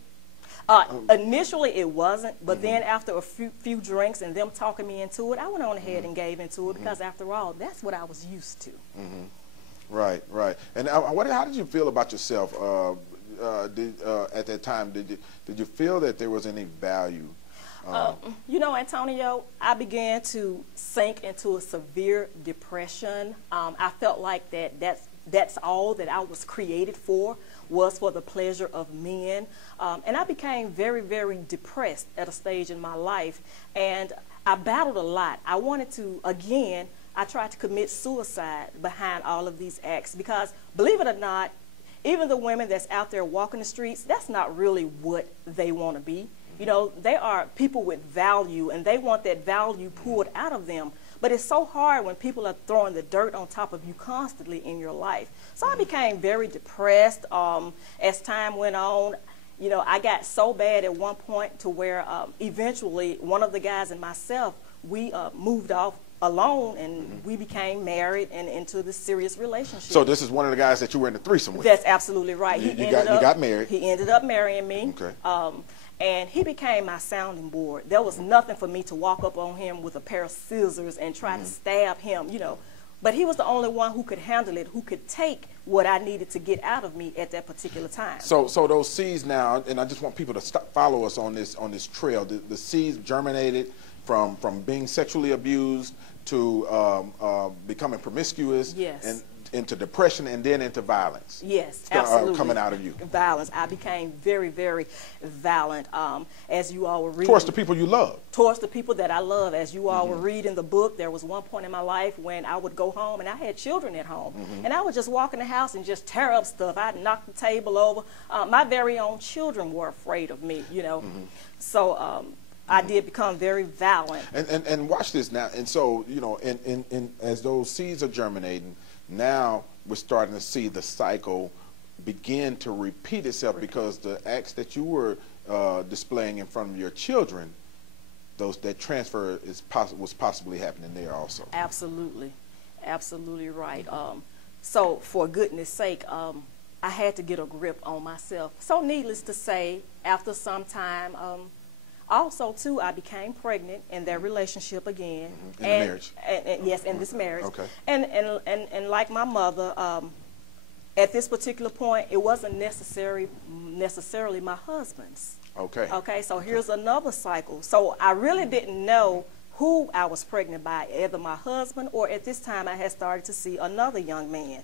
Initially it wasn't, but then after a few drinks and them talking me into it, I went on ahead and gave into it, because after all, that's what I was used to. Right. And how did you feel about yourself at that time? Did you feel that there was any value? You know, Antonio, I began to sink into a severe depression. I felt like that's all that I was created for, was for the pleasure of men. And I became very, very depressed at a stage in my life. And I battled a lot. I wanted to, again, I tried to commit suicide behind all of these acts, because, believe it or not, even the women that's out there walking the streets, that's not really what they want to be. You know, they are people with value, and they want that value pulled out of them. But it's so hard when people are throwing the dirt on top of you constantly in your life. So I became very depressed as time went on. You know, I got so bad at one point to where eventually one of the guys and myself, we moved off alone, and we became married and into this serious relationship. So this is one of the guys that you were in the threesome with? That's absolutely right. You got married. He ended up marrying me. Okay. And he became my sounding board. There was nothing for me to walk up on him with a pair of scissors and try to stab him, you know. But he was the only one who could handle it, who could take what I needed to get out of me at that particular time. So those seeds now, and I just want people to follow us on this trail. The seeds germinated from being sexually abused to becoming promiscuous, and into depression, and then into violence. Yes, absolutely. Coming out of you. Violence. I became very, very violent, as you all were reading. Towards the people you love. Towards the people that I love. As you all were reading the book, there was one point in my life when I would go home, and I had children at home, and I would just walk in the house and just tear up stuff. I'd knock the table over. My very own children were afraid of me, you know. So I did become very violent. And watch this now. And so, you know, as those seeds are germinating, now we're starting to see the cycle begin to repeat itself, because the acts that you were displaying in front of your children, that transfer was possibly happening there also. Absolutely. Absolutely right. So for goodness sake, I had to get a grip on myself. So needless to say, after some time, Also, too, I became pregnant in their relationship again. In the marriage. And yes, in this marriage. Okay. And like my mother, at this particular point, it wasn't necessarily my husband's. Okay. Okay, so here's another cycle. So I really didn't know who I was pregnant by, either my husband or at this time I had started to see another young man.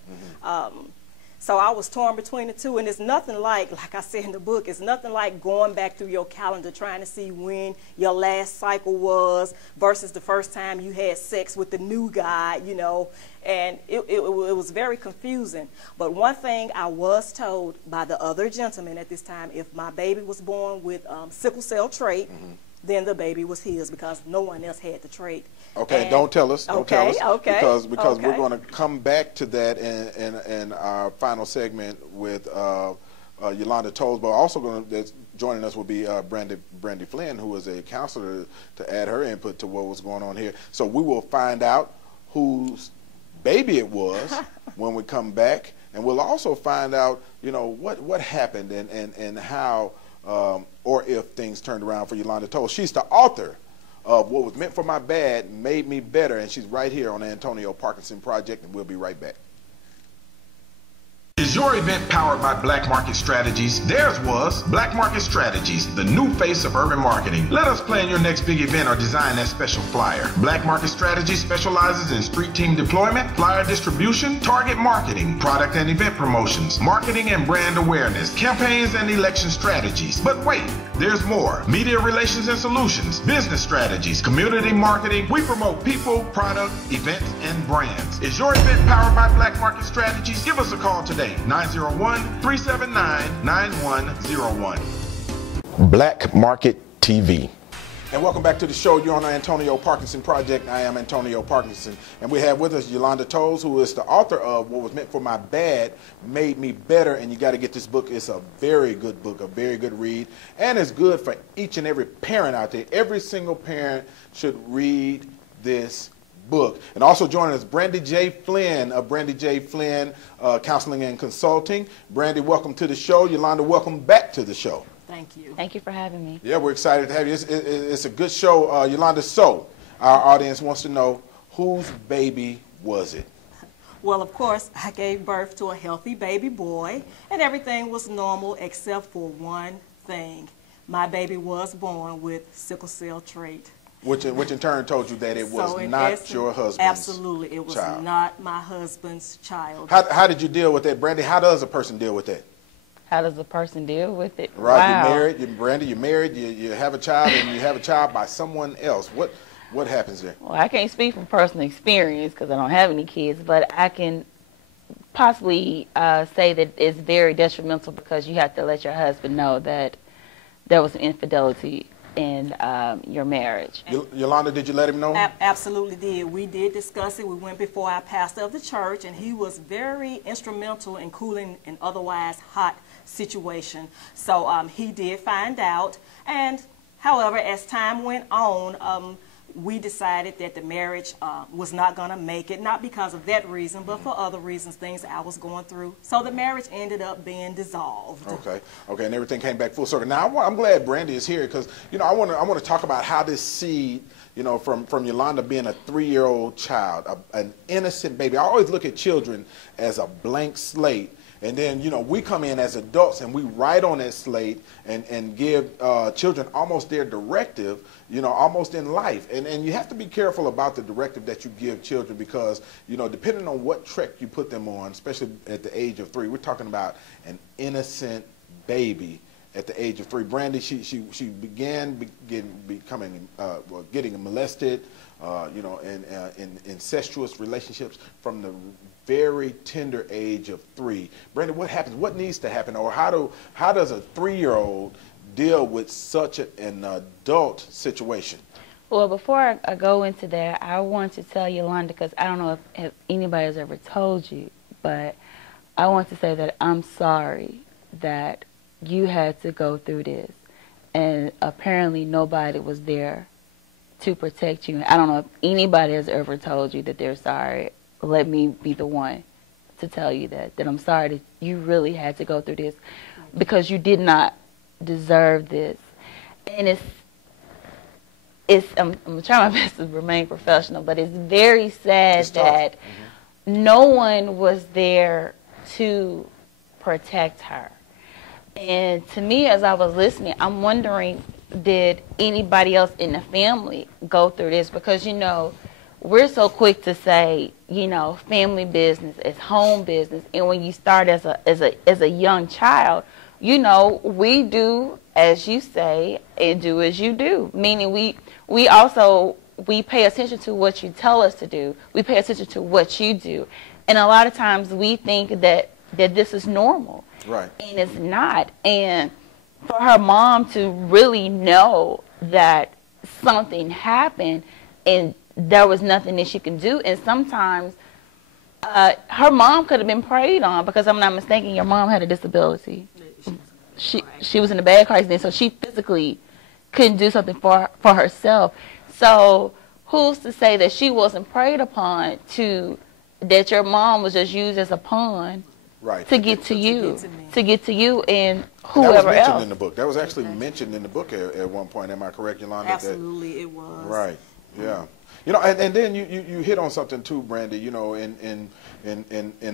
So I was torn between the two, and it's nothing like I said in the book, it's nothing like going back through your calendar trying to see when your last cycle was versus the first time you had sex with the new guy, you know, and it was very confusing. But one thing I was told by the other gentleman at this time, if my baby was born with sickle cell trait, then the baby was his because no one else had the trait. Okay, and don't tell us. Don't tell us. Okay. Because okay. we're going to come back to that in our final segment with Yolanda Toles. But also joining us will be Brandy Flynn, who is a counselor, to add her input to what was going on here. So we will find out whose baby it was when we come back, and we'll also find out, you know, what happened and how or if things turned around for Yolanda Toles. She's the author of What Was Meant for My Bad Made Me Better, and she's right here on the Antonio Parkinson Project, and we'll be right back. Is your event powered by Black Market Strategies? Theirs was Black Market Strategies, the new face of urban marketing. Let us plan your next big event or design that special flyer. Black Market Strategies specializes in street team deployment, flyer distribution, target marketing, product and event promotions, marketing and brand awareness, campaigns and election strategies. But wait, there's more. Media relations and solutions, business strategies, community marketing. We promote people, product, events, and brands. Is your event powered by Black Market Strategies? Give us a call today. 901-379-9101. Black Market TV. And welcome back to the show. You're on the Antonio Parkinson Project. I am Antonio Parkinson. And we have with us Yolanda Toles, who is the author of What Was Meant for My Bad Made Me Better. And you got to get this book. It's a very good book, a very good read. And it's good for each and every parent out there. Every single parent should read this book. And also joining us, Brandy J. Flynn of Brandy J. Flynn Counseling and Consulting. Brandy, welcome to the show. Yolanda, welcome back to the show. Thank you. Thank you for having me. Yeah, we're excited to have you. It's a good show, Yolanda. So, our audience wants to know, whose baby was it? Well, of course, I gave birth to a healthy baby boy, and everything was normal except for one thing. My baby was born with sickle cell trait. Which in turn told you that it was not your husband's absolutely, it was child. not my husband's child. How did you deal with that, Brandy? How does a person deal with that? How does a person deal with it? Right, Wow. you're married, Brandy, you're married, you have a child, and you have a child by someone else. What happens there? Well, I can't speak from personal experience because I don't have any kids, but I can possibly say that it's very detrimental because you have to let your husband know that there was infidelity in your marriage. Yolanda, did you let him know? Absolutely did. We did discuss it. We went before our pastor of the church, and he was very instrumental in cooling an otherwise hot situation. So he did find out, and however, as time went on, we decided that the marriage was not going to make it, not because of that reason, but for other reasons, things I was going through. So the marriage ended up being dissolved. Okay, and everything came back full circle. Now I'm glad Brandy is here because I want to talk about how this seed, from Yolanda being a 3-year-old child, an innocent baby. I always look at children as a blank slate. And then, we come in as adults and we write on that slate and give children almost their directive, almost in life. And you have to be careful about the directive that you give children because, depending on what track you put them on, especially at the age of 3, we're talking about an innocent baby at the age of 3. Brandy, she began getting molested, in incestuous relationships from the very tender age of 3. Brandy, what happens? What needs to happen, or how does a 3-year-old deal with such an adult situation? Well, before I go into that, I want to tell Yolanda, because I don't know if anybody has ever told you, but I want to say that I'm sorry that you had to go through this, and apparently nobody was there to protect you. I don't know if anybody has ever told you that they're sorry. Let me be the one to tell you that I'm sorry that you really had to go through this because you did not deserve this. And I'm trying my best to remain professional, but it's very sad that Mm-hmm. no one was there to protect her. And to me, as I was listening, I'm wondering, did anybody else in the family go through this? Because, you know, we're so quick to say, you know, family business is home business. And when you start as a young child, you know, we do as you say and do as you do. Meaning we also pay attention to what you tell us to do. We pay attention to what you do. And a lot of times we think that this is normal. Right. And it's not. And for her mom to really know that something happened and there was nothing that she can do. And sometimes her mom could have been preyed on, because I'm not mistaken, your mom had a disability. She was in a bad car accident, so she physically couldn't do something for herself. So who's to say that she wasn't preyed upon, that your mom was just used as a pawn, right, to get to you and whoever that was mentioned else in the book. That was actually mentioned in the book at one point. Am I correct, Yolanda? Absolutely, it was. Right. Yeah. You know, and then you hit on something too, Brandy. You know, in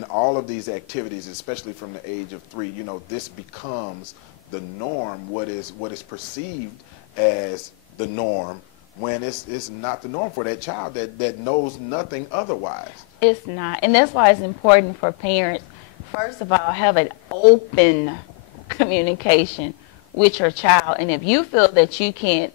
all of these activities, especially from the age of 3, you know, this becomes the norm. What is perceived as the norm, when it's not the norm for that child that knows nothing otherwise. It's not. And that's why it's important for parents, first of all, have an open communication with your child. And if you feel that you can't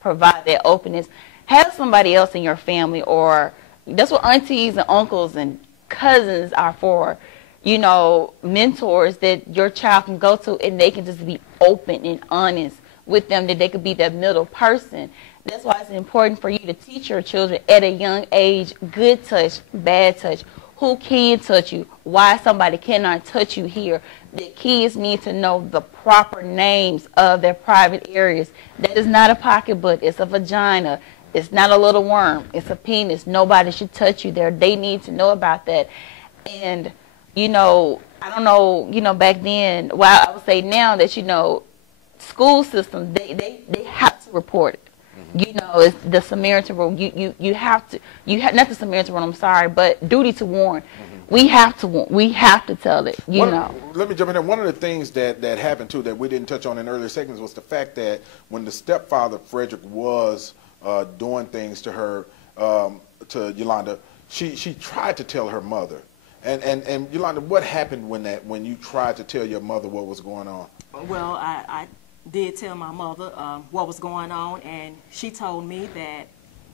provide that openness, have somebody else in your family, or that's what aunties and uncles and cousins are for, you know, mentors that your child can go to, and they can just be open and honest with them, that they could be that middle person. That's why it's important for you to teach your children at a young age, good touch, bad touch, who can touch you, why somebody cannot touch you here. The kids need to know the proper names of their private areas. That is not a pocketbook, it's a vagina. It's not a little worm, it's a penis. Nobody should touch you there. They need to know about that. And, you know, I don't know, you know, back then, well, I would say now that, you know, school systems, they have to report it. You know, it's the Samaritan rule. You have not the Samaritan rule, I'm sorry, but duty to warn. We have to tell it, you know. Let me jump in there. One of the things that happened too that we didn't touch on in earlier segments was the fact that when the stepfather, Frederick, was doing things to her, to Yolanda, she tried to tell her mother. And Yolanda, what happened when you tried to tell your mother what was going on? Well, I did tell my mother what was going on, and she told me that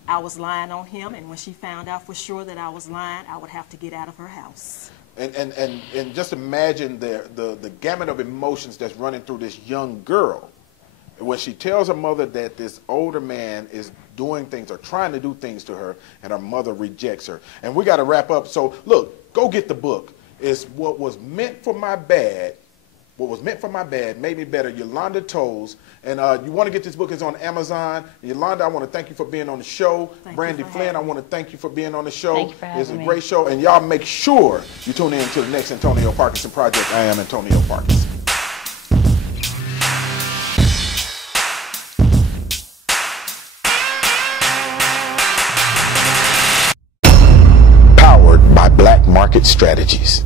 I was lying on him, and when she found out for sure that I was lying, I would have to get out of her house. And just imagine the gamut of emotions that's running through this young girl when she tells her mother that this older man is doing things or trying to do things to her, and her mother rejects her. And we got to wrap up. So look, go get the book. It's What Was Meant for My Bad. What Was Meant for My Bad Made Me Better, Yolanda Toles. And you want to get this book, it's on Amazon. Yolanda, I want to thank you for being on the show. Brandy Flynn, I want to thank you for being on the show. Thank you for having me. It's a great show. And y'all make sure you tune in to the next Antonio Parkinson Project. I am Antonio Parkinson. Powered by Black Market Strategies.